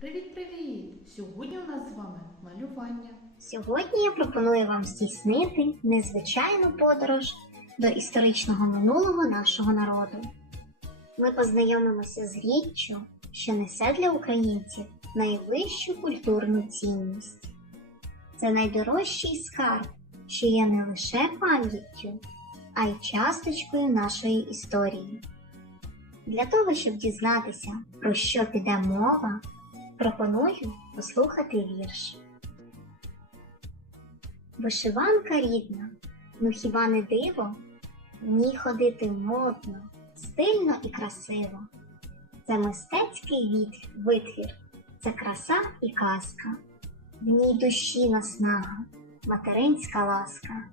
Привіт-привіт! Сьогодні у нас з вами малювання. Сьогодні я пропоную вам здійснити незвичайну подорож до історичного минулого нашого народу. Ми познайомимося з річчю, що несе для українців найвищу культурну цінність. Це найдорожчий скарб, що є не лише пам'яттю, а й часточкою нашої історії. Для того, щоб дізнатися, про що піде мова, пропоную послухати вірш. Вишиванка рідна, ну хіба не диво? В ній ходити модно, стильно і красиво. Це мистецький від- витвір, це краса і казка. В ній душі наснага, материнська ласка.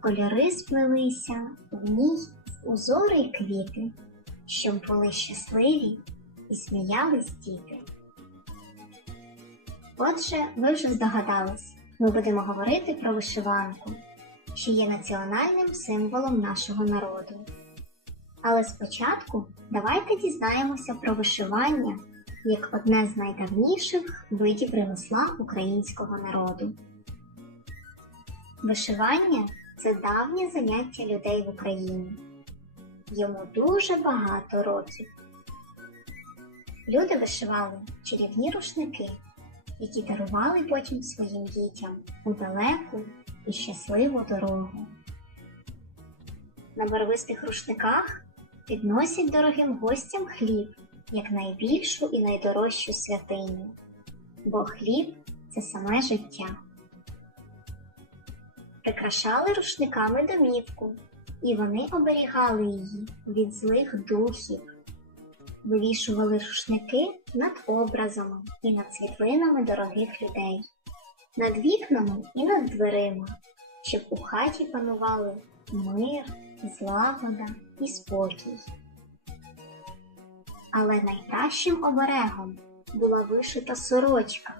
Кольори сплелися, в ній узори й квіти, щоб були щасливі і сміялись діти. Отже, ви вже здогадались, ми будемо говорити про вишиванку, що є національним символом нашого народу. Але спочатку давайте дізнаємося про вишивання як одне з найдавніших видів ремесла українського народу. Вишивання це давнє заняття людей в Україні. Йому дуже багато років. Люди вишивали чарівні рушники, які дарували потім своїм дітям у далеку і щасливу дорогу. На барвистих рушниках підносять дорогим гостям хліб як найбільшу і найдорожчу святиню, бо хліб це саме життя. Прикрашали рушниками домівку, і вони оберігали її від злих духів вивішували рушники над образами і над світлинами дорогих людей, над вікнами і над дверима, щоб у хаті панували мир, злагода і спокій. Але найкращим оберегом була вишита сорочка,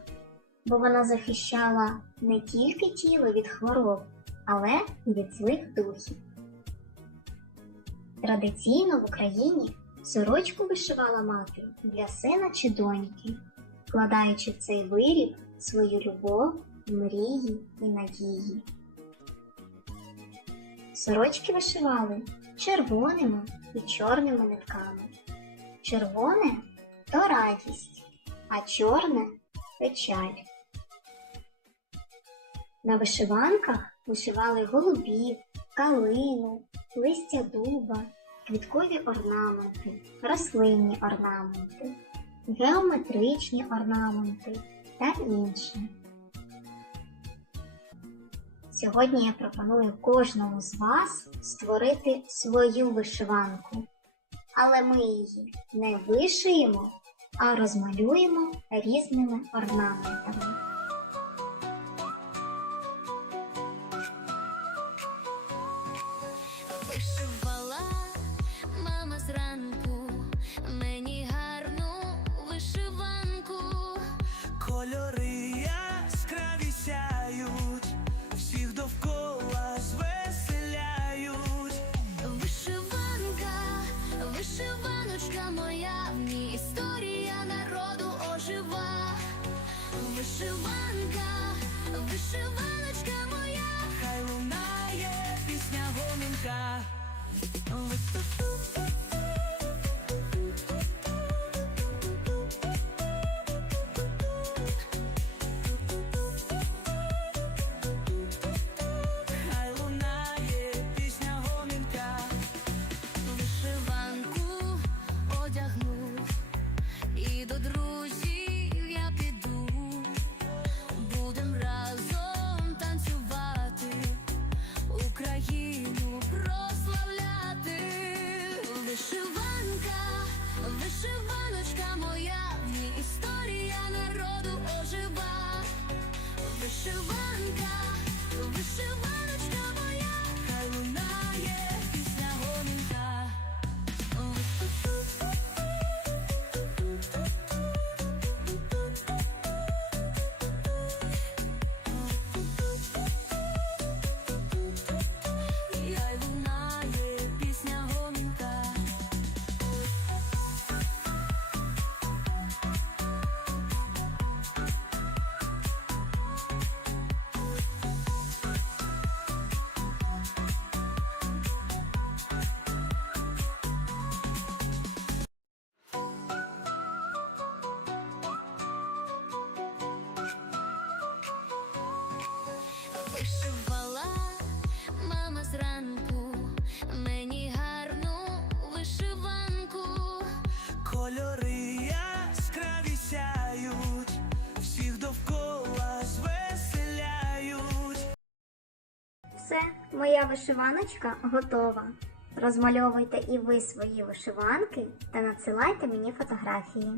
бо вона захищала не тільки тіло від хвороб, але й від злих духів. Традиційно в Україні Сорочку вишивала мати для сина чи доньки, вкладаючи в цей виріб свою любов, мрії і надії. Сорочки вишивали червоними і чорними нитками. Червоне то радість, а чорне печаль. На вишиванках вишивали голубів, калину, листя дуба квіткові орнаменти, рослинні орнаменти, геометричні орнаменти та інше. Сьогодні я пропоную кожному з вас створити свою вишиванку, але ми її не вишиємо, а розмалюємо різними орнаментами. Вишиванка, вишиваночка моя. Хай лунає пісня гомінка. Вишивала мама зранку, мені гарну вишиванку. Кольори яскраві сяють, всіх довкола звеселяють. Все, моя вишиваночка готова. Розмальовуйте і ви свої вишиванки та надсилайте мені фотографії.